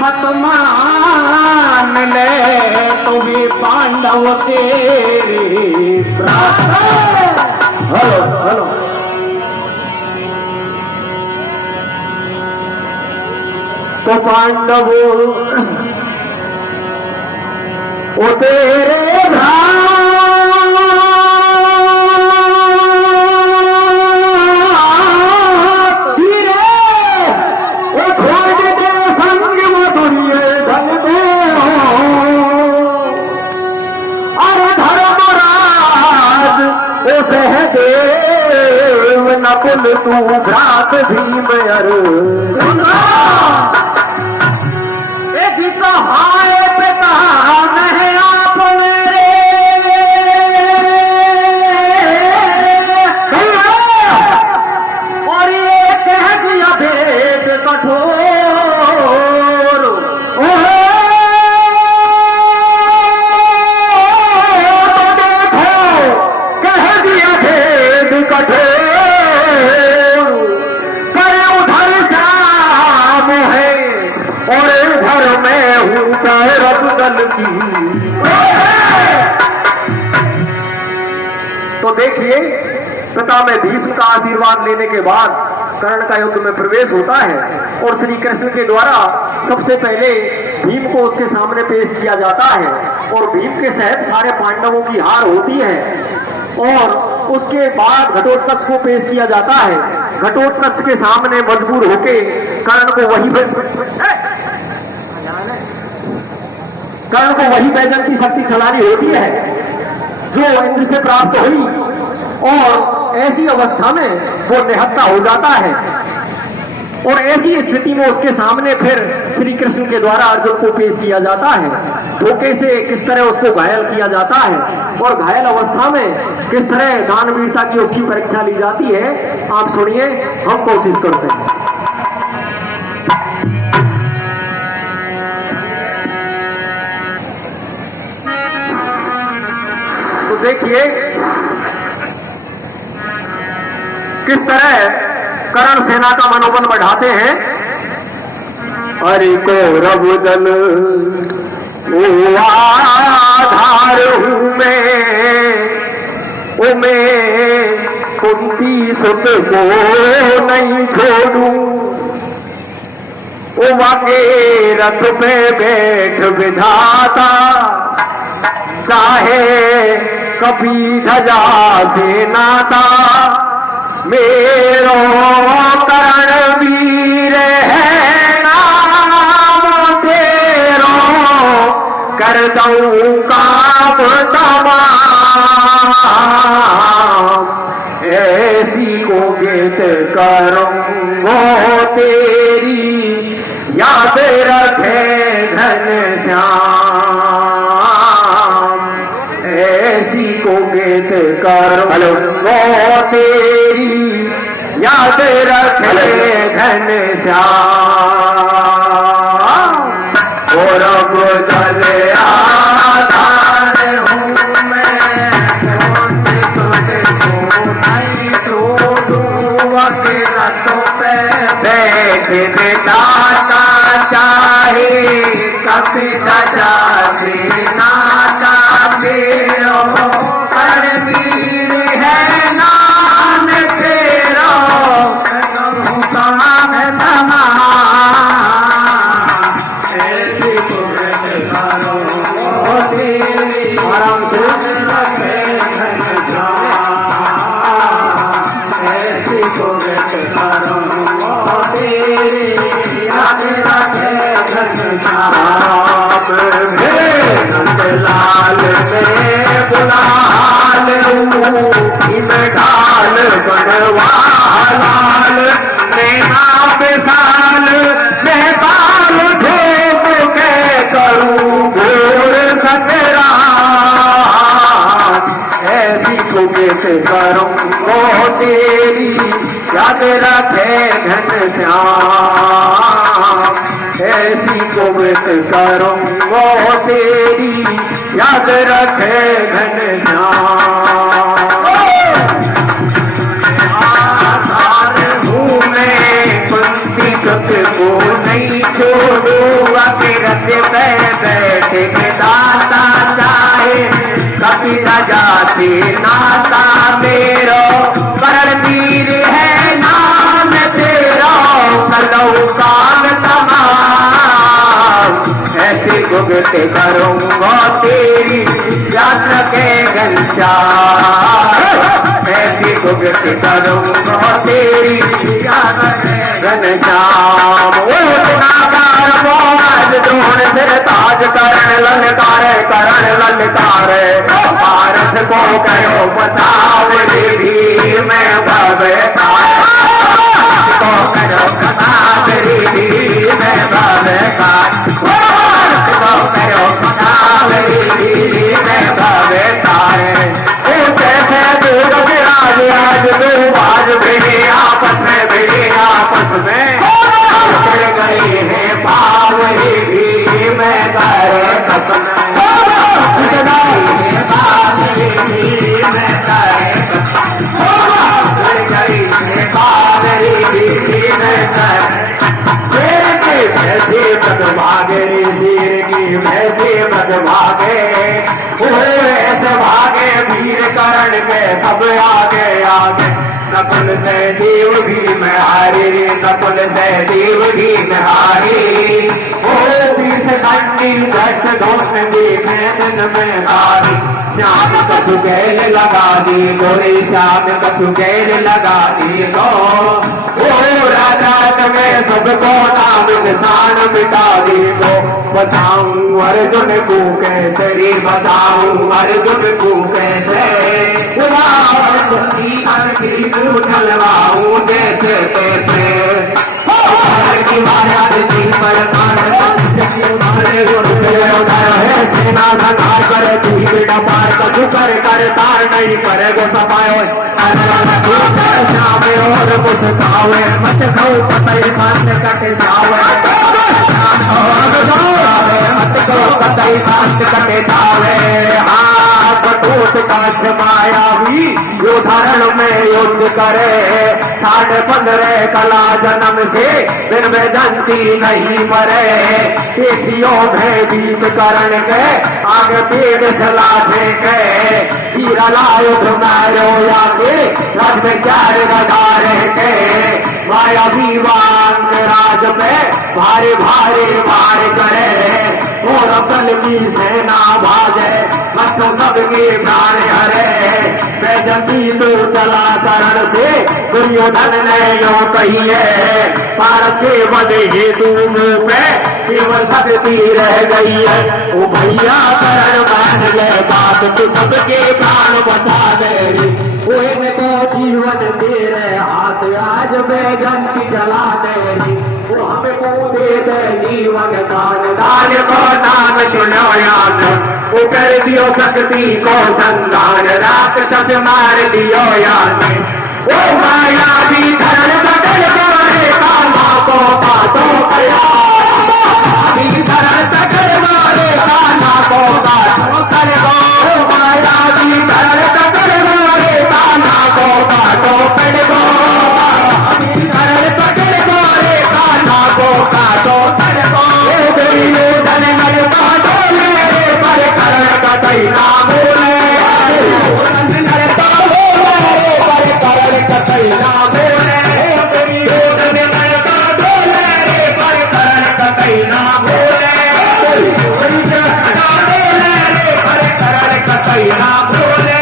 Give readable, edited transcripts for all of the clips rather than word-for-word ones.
मत मान ले तो भी पांडव तेरी प्रार्थना। हेलो हेलो तो पांडव ओ तेरे सहदेव नकुल तू भ्रात भीम अर्जुन जीत हाय पिता नहीं आप मेरे और ये कह दिया भेद कठोर तो देखिए पिता में भीष्म का आशीर्वाद लेने के बाद कर्ण का युद्ध में प्रवेश होता है और श्री कृष्ण के द्वारा सबसे पहले भीम को उसके सामने पेश किया जाता है और भीम के सहित सारे पांडवों की हार होती है और उसके बाद घटोत्कच को पेश किया जाता है। घटोत्कच के सामने मजबूर होके कर्ण को वही बैजन की शक्ति चलानी होती है जो इंद्र से प्राप्त हुई और ऐसी अवस्था में वो निहत्था हो जाता है और ऐसी स्थिति में उसके सामने फिर श्री कृष्ण के द्वारा अर्जुन को पेश किया जाता है। धोखे से किस तरह उसको घायल किया जाता है और घायल अवस्था में किस तरह दानवीरता की उसकी परीक्षा ली जाती है, आप सुनिए, हम कोशिश करते हैं। तो देखिए किस तरह कर्ण सेना का मनोबल बढ़ाते हैं। हरि को रब दल आधार हूं मैं कुंती सुत को नहीं छोड़ूं, वाके रथ पे बैठ विधाता चाहे कभी ध्वजा सेनाता, मेरो कर्ण वीर है नाम तेरो, कर दऊं काम तमाम, ऐसी को गीत करूंगो तेरी, याद रखे घनश्याम, ऐसी को गीत करूंगो तेरी, याद रखे घनश्याम। और अब दल आधार हूँ मैं, नहीं छोड़ूं अकेला तो बैठ बिताता चाहे कभी सजा नाता तेरो, वीर है नाम तेरो, काम तमाम, ऐसी को करो आराम से, ऐसी को करो लाल में बुलाल ढाल बनवा लाल मेरा बेसाल बेसाल ठोक के करूं घोर सतरा, ऐसी कुबेत करूं वो तेरी, याद रखे घनश्याम, ऐसी कुबेत करूं वो तेरी, याद रखे घनश्याम। आधार हूँ मैं कुंती को नहीं छोड़ूंगा के रस्ते पे बैठे के दाता चाहे कभी न जाते नाता मेरो करण वीर है नाम तेरा करो काम तमाम ऐसे भुगते करूंगा तेरी यात्रा के घनश्याम ऐसी भुगते करूंगा तेरी यात्रा के घनश्याम द्रोण सिर ताज करण ललकार भारत को करो बताओ भी मैं भवे को करो बताओ भी मैं भवे को करो बताओ भी मैं भवे कैसे दूर विराज आज दो बाज भिड़े आपस में गई है पावरी भी मैं करे कसम पावरी भी मैं करे पावरी भी मैं करे वैसे मत भागे वीर की वैसे मत भागे ऐसे भागे वीर करण के सब आगे आगे नकुल से देव भी मैं हारी नकुल से देव भी मैं हारी ओ बीस खंडी दस दोष देखे दिन में हारी श्याम कछु गैल लगा दी गोरी श्याम कछु गैल लगा दी तो ओ राजा में सबको नाम निशान मिटा दी तो बताऊं अर्जुन को कैसे बताऊं अर्जुन को कैसे चलवाऊं जैसे कैसे सेना संहार करे तू बेटा पार कछु कर तार नहीं करे गो सपायो शामे और मुस्कावे मत खाओ पतई मान कटे जावे मत करो पतई मान कटे जावे हाँ कटोट काश माया भी यो धारण में युद्ध करे 15.5 कला जन्म से दिन में जनती नहीं मरे पेटियों में बीत करण के आगे पेड़ चला फेंके हीरा लायो मारो आगे राज में 4 नगारे के माया दीवान राज पे भारे भारे वार करे और बल की सेना भागे मत सबके प्राण हरे बैजंती तो चला करण से दुर्योधन ने यो कहिए भारत के बदे हेतु मुंह पे केवल सकती रह गई है ओ भैया करण मान ले बात तो सबके प्राण बता दे ओए तो जीवन तेरे हाथ आज बैजंती चला दे वो हमें को दे दे जीवन दान को नाम चुनो याद वो कर दियो शक्ति को संदान राक्षस मार दियो याद ओ माया भी धरण बदल करे कामा को बातो कया धरण बदल मारे कामा को बातो करे ओ माया भी धरण बदल मारे कामा को बातो करे धरण बदल मारे कामा को बातो करे धन नर बातो मेरे पर करण कतई ना बोले नर बातो मेरे पर करण कतई ना बोले नर बातो मेरे पर करण कतई ना बोले पर करण कतई ना बोले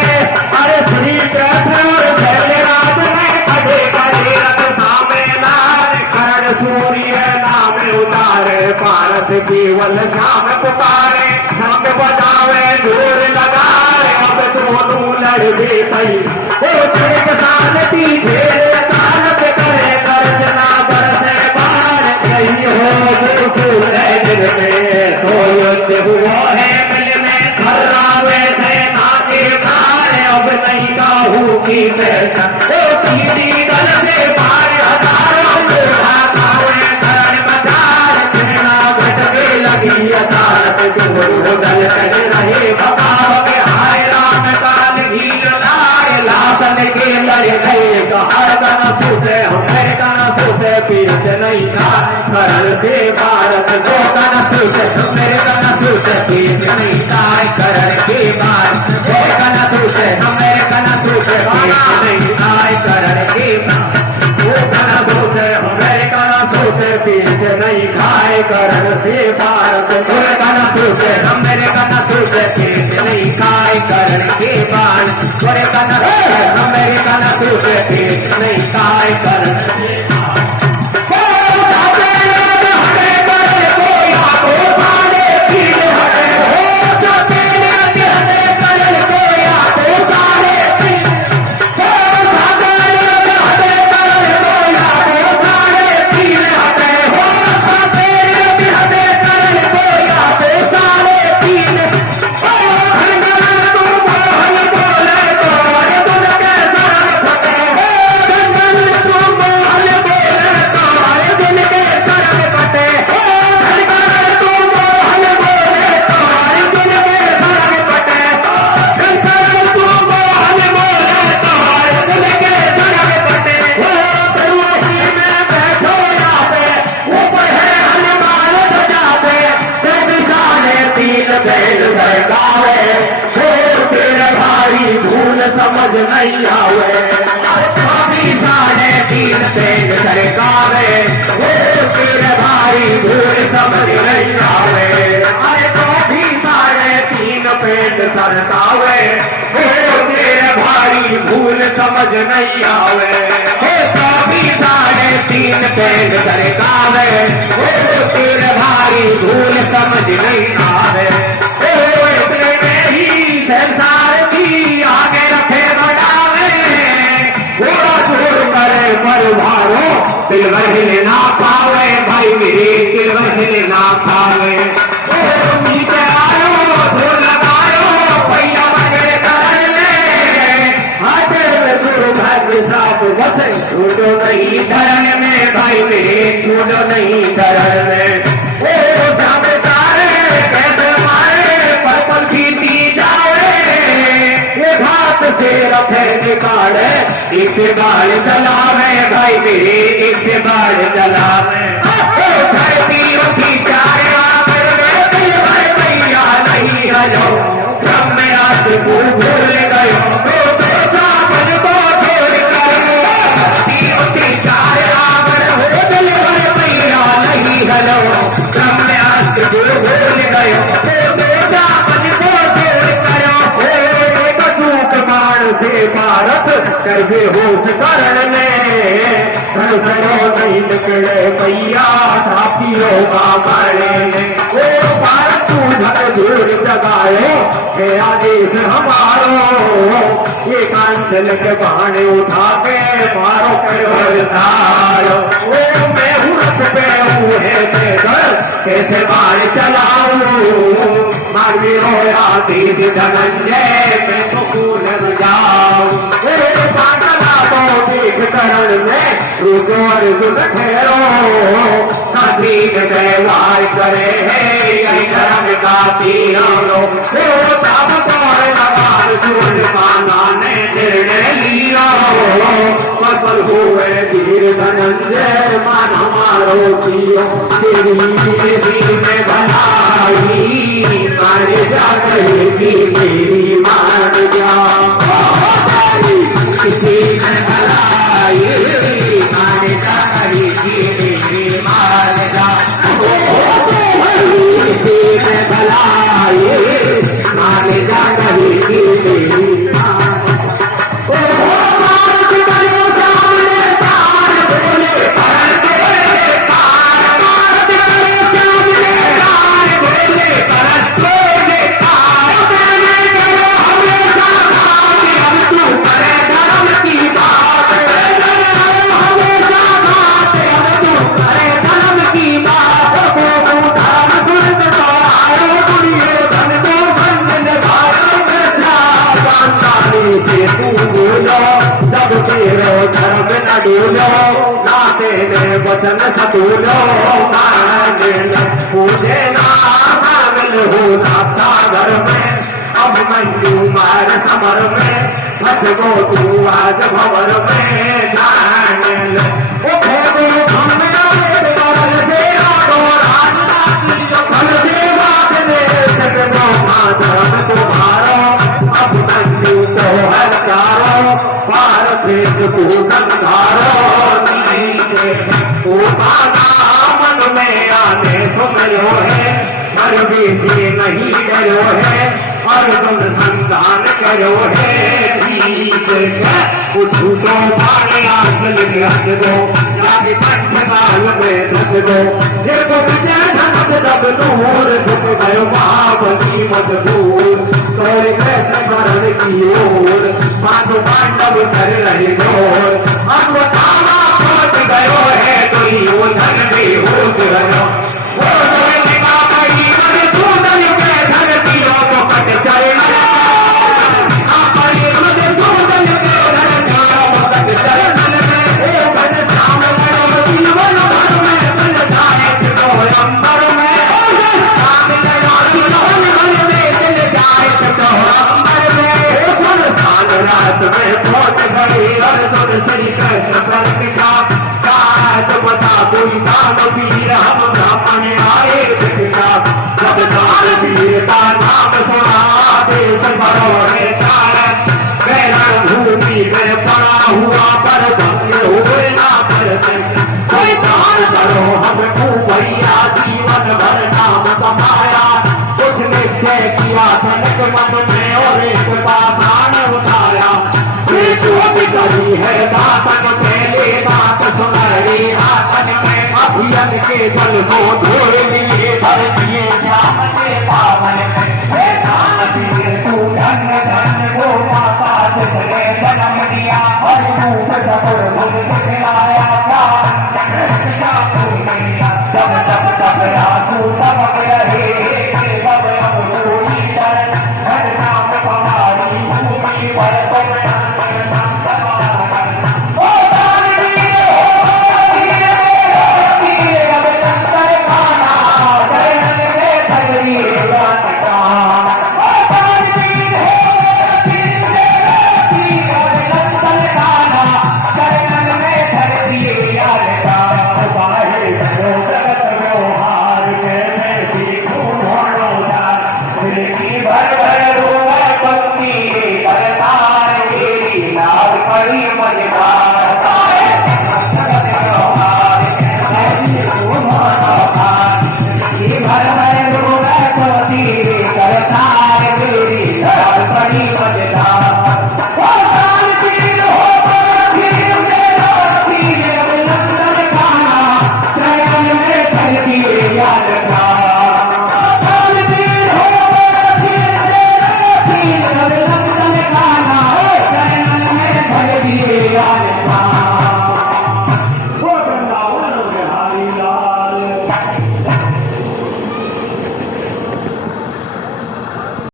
अरे श्री कृष्ण पहले रात में खड़े करे रथ सामे नार करण सूर्य नाम उतारे भारत केवल श्याम पुकारे शंख बजावे जोर लगाए अब दोनों लड़ भी पई ओ चिड़क शांति घेरे तारक करे गर्जना बरसे बार कहीं हो जो सूरज दिल में तो युद्ध हुआ है मिल में खर्रावे थे नाचे मारे अब नहीं काहू की पहचान ओ तीनी दल से बार हजारों लोहा खावे करण बचार सेना घटके लगी अचानक जो दल कर रहे भगाव के हाय राम काल घीर लाए लातन के लड़ गए हर गन सुसे हमें गन सुसे पीछ नहीं था करण से तो कना तुझे मेरे कना तुझे पीठ नहीं ताय करण की बात मेरे कना तुझे मेरे कना तुझे पीठ नहीं ताय करण की बात वो कना तुझे मेरे कना तुझे पीठ नहीं खाए करण से भारत मेरे कना तुझे मेरे कना तुझे पीठ नहीं खाए करण की बात मेरे कना तुझे पीठ नहीं खाए करण की समझ नहीं आवे अभी 3.5 पेड़ सरकावे वो तेरे भाई भूल समझ नहीं आवे अरे तो भी 3.5 पेड़ सरकावे वो तेरे भाई भूल समझ नहीं आवे तो भी 3.5 पेड़ सरकावे वो तेरे भाई भूल समझ नहीं आवे इतने में ही संसार की आगे रखे बढ़ावे थोड़ा छोड़ करे पर भारो दिलवर हिले ना पावे भाई मेरे दिलवर हिले ना पावे नीचे आयो धो लगायो भैया मजे कर ले हाथे में गुरु भाग्य साथ बसे छूटो नहीं धरन में भाई मेरे छूटो नहीं धरन में सामने तारे कैसे मारे पल जीती जावे ये घाट से रखे निकाले इसे बाल चलावे भाई मेरे इसे बाल चलावे चारे आकर दिल भर भैया नहीं हलो सब में आज भूल गयो चारे आकर दिल भर भैया नहीं हलो सब में आज भूल गयो से भारत करवे होश करण में घर सरो नहीं निकले भैया साथियों का मारने वो भारत तू घर दूर जगायो के आदेश हमारो ये कांचल के बहाने उठा के मारो करो तारो वो मैं हुरत पे हूँ है घर कैसे बार चलाऊं मारवी रोया तीज धनंजय मैं तो फूल जाऊं पाटला तो देख करण में रुकोर दुख ठहरो साथीक व्यवहार करे है यही धर्म का तीरो तब तोड़ लगान सूरज पाना ने निर्णय लिया फसल हुए धीर धनंजय मान हमारो पियो तेरी में भलाई मारे जा कहेगी मेरी मान जा किसी में भलाई मारे जा कहेगी मेरी मान जा किसी में भलाई मारे जा कहेगी मेरी मान नाते ने वचन सतूलो पूजे नामिल होना सागर में अब मंजू मार समर में फस गो तू आज भवर में जान उठे वो हम से आगो राज में आने सुमरो है, मरबी से नहीं डरो है, और तुम संतान करो है। ठीक है कुछ तो पाने आसन में हंस दो, जाके कंठ काल में धस दो, देखो विजय धनस दब दूर, झुक गयो महाबली मजबूर, तोरे कृष्ण शरण की ओर, पांडव पांडव कर रहे घोर, अब कामा पहुंच गयो है, दुर्योधन भी हो गयो, वो धरती का कई मधुसूदन के धरती को कट चले श्री कृष्ण प्रतिष्ठा बता कोई दान वीर हम ब्राह्मण आए भिक्षा, जब दान वीर का नाम सुना देश बड़ोड़े कारण, वैरण भूमि में पड़ा हुआ पर भंग हुए ना करते, कोई दान करो हमको भैया, जीवन भर नाम कमाया, कुछ निश्चय किया धनक मन में और एक का प्राण उतारा, जो भी करी है दातन पहले बात सुनाई, हाथन में अभियन के बल को धोए